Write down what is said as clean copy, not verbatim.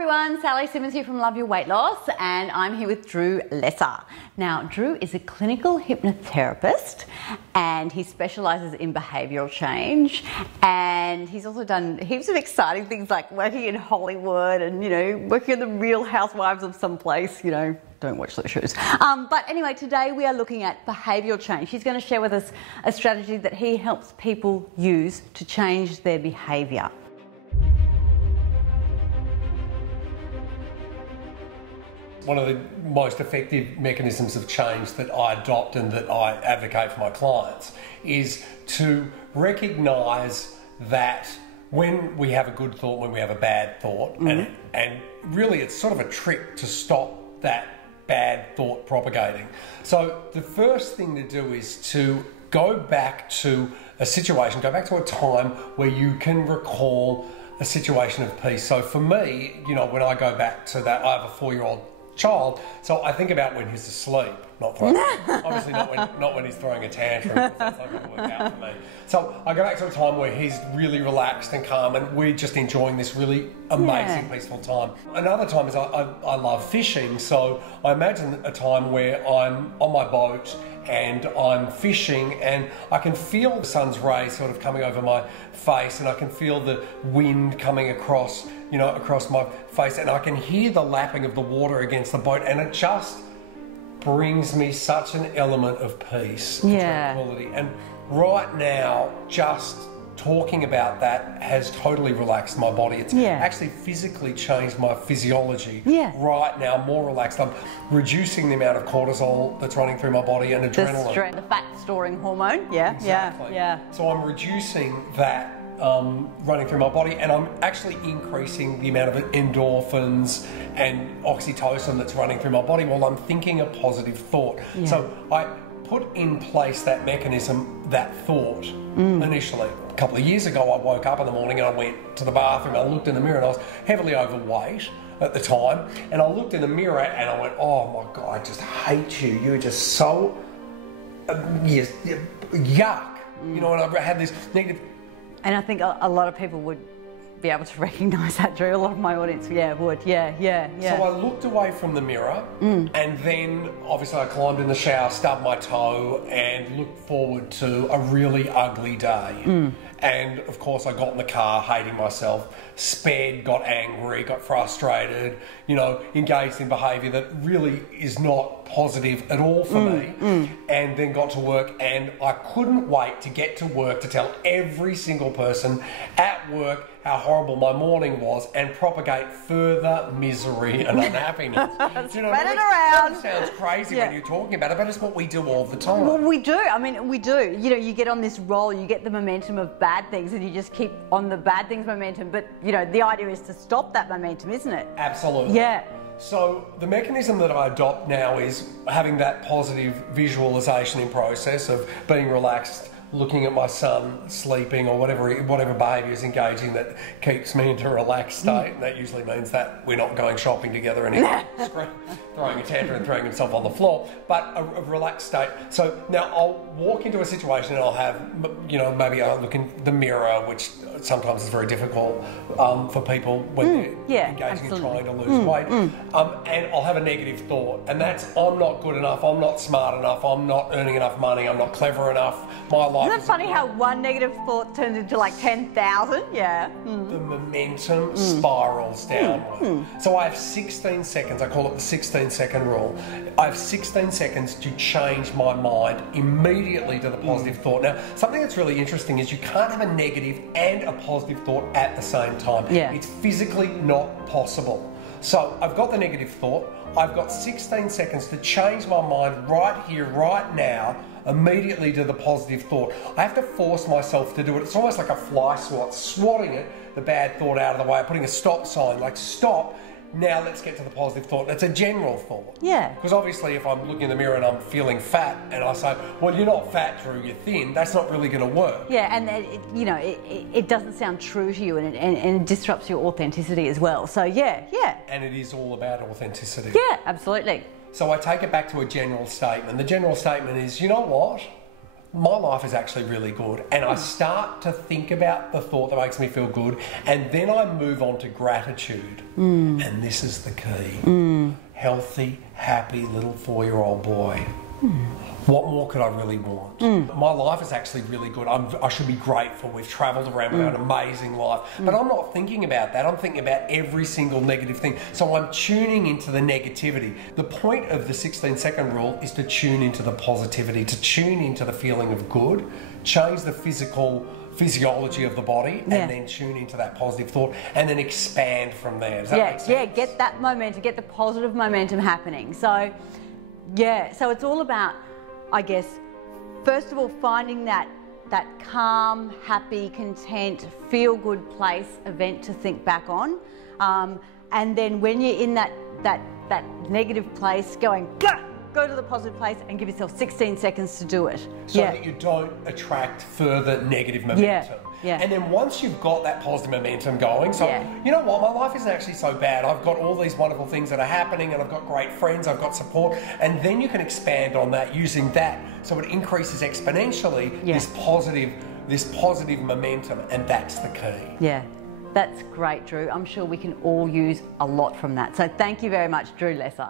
everyone, Sally Simmons here from Love Your Weight Loss, and I'm here with Drew Lesser. Now, Drew is a clinical hypnotherapist and he specialises in behavioural change, and he's also done heaps of exciting things like working in Hollywood and, you know, working on the Real Housewives of some place, you know. Don't watch those shows. But anyway, today we are looking at behavioural change. He's going to share with us a strategy that he helps people use to change their behaviour. One of the most effective mechanisms of change that I adopt and that I advocate for my clients is to recognise that when we have a good thought, when we have a bad thought, and really it's sort of a trick to stop that bad thought propagating. So the first thing to do is to go back to a situation, go back to a time where you can recall a situation of peace. So for me, you know, when I go back to that, I have a 4-year-old child, so I think about when he's asleep, obviously not when he's throwing a tantrum, because that's not going to work out for me. So I go back to a time where he's really relaxed and calm and we're just enjoying this really amazing, peaceful time. Another time is I love fishing, so I imagine a time where I'm on my boat and I'm fishing and I can feel the sun's rays sort of coming over my face, and I can feel the wind coming across, you know, across my face, and I can hear the lapping of the water against the boat, and it just brings me such an element of peace and tranquility. And right now, just talking about that has totally relaxed my body. It's actually physically changed my physiology. Right now, more relaxed. I'm reducing the amount of cortisol that's running through my body and adrenaline. The fat-storing hormone. Exactly. So I'm reducing that running through my body, and I'm actually increasing the amount of endorphins and oxytocin that's running through my body while I'm thinking a positive thought. So I put in place that mechanism, that thought, initially. A couple of years ago, I woke up in the morning and I went to the bathroom, I looked in the mirror, and I was heavily overweight at the time, and I looked in the mirror and I went, oh my God, I just hate you. You're just so yuck. You know, and I had this negative. And I think a lot of people would be able to recognise that, Drew. A lot of my audience, would. So I looked away from the mirror, and then obviously I climbed in the shower, stubbed my toe, and looked forward to a really ugly day. And of course I got in the car hating myself, sped, got angry, got frustrated, you know, engaged in behaviour that really is not positive at all for me, and then got to work, and I couldn't wait to get to work to tell every single person at work how horrible my morning was and propagate further misery and unhappiness. You know, spread it around. It sounds crazy when you're talking about it, but it's what we do all the time. Well, we do. I mean, we do. You know, you get on this roll, you get the momentum of bad things, and you just keep on the bad things momentum. But, you know, the idea is to stop that momentum, isn't it? Absolutely. Yeah. So the mechanism that I adopt now is having that positive visualization in process of being relaxed, looking at my son sleeping, or whatever behaviour is engaging that keeps me into a relaxed state. And that usually means that we're not going shopping together and he's throwing a tantrum and throwing himself on the floor, but a relaxed state. So now I'll walk into a situation and I'll have, you know, maybe I'll look in the mirror, which sometimes is very difficult for people when they're engaging in trying to lose weight. And I'll have a negative thought, and that's, I'm not good enough, I'm not smart enough, I'm not earning enough money, I'm not clever enough, my life Isn't it funny how one negative thought turns into like 10,000? Yeah. The momentum spirals downward. So I have 16 seconds, I call it the 16-second rule. I have 16 seconds to change my mind immediately to the positive thought. Now, something that's really interesting is you can't have a negative and a positive thought at the same time. It's physically not possible. So I've got the negative thought, I've got 16 seconds to change my mind right here, right now, immediately to the positive thought. I have to force myself to do it. It's almost like a fly swat, swatting it, the bad thought out of the way, putting a stop sign, like stop, now let's get to the positive thought. It's a general thought. Because obviously if I'm looking in the mirror and I'm feeling fat and I say, well, you're not fat, Drew, you're thin, that's not really going to work. And you know, it doesn't sound true to you, and it disrupts your authenticity as well. So and it is all about authenticity. Absolutely. So I take it back to a general statement. The general statement is, you know what? my life is actually really good, and I start to think about the thought that makes me feel good, and then I move on to gratitude. And this is the key. Healthy, happy little 4-year-old boy. What more could I really want? My life is actually really good. I should be grateful. We've travelled around, we've had an amazing life. But I'm not thinking about that. I'm thinking about every single negative thing. So I'm tuning into the negativity. The point of the 16-second rule is to tune into the positivity, to tune into the feeling of good, change the physiology of the body, and then tune into that positive thought, and then expand from there. Does that make sense? Yeah, get that momentum, get the positive momentum happening. So, yeah, so it's all about, I guess, first of all, finding that calm, happy, content, feel-good place, event to think back on. And then when you're in that negative place, going, go to the positive place and give yourself 16 seconds to do it. So that you don't attract further negative momentum. Yeah. And then once you've got that positive momentum going, so you know what, my life isn't actually so bad. I've got all these wonderful things that are happening, and I've got great friends, I've got support, and then you can expand on that using that, so it increases exponentially this positive momentum, and that's the key. Yeah, that's great, Drew. I'm sure we can all use a lot from that. So thank you very much, Drew Lesser.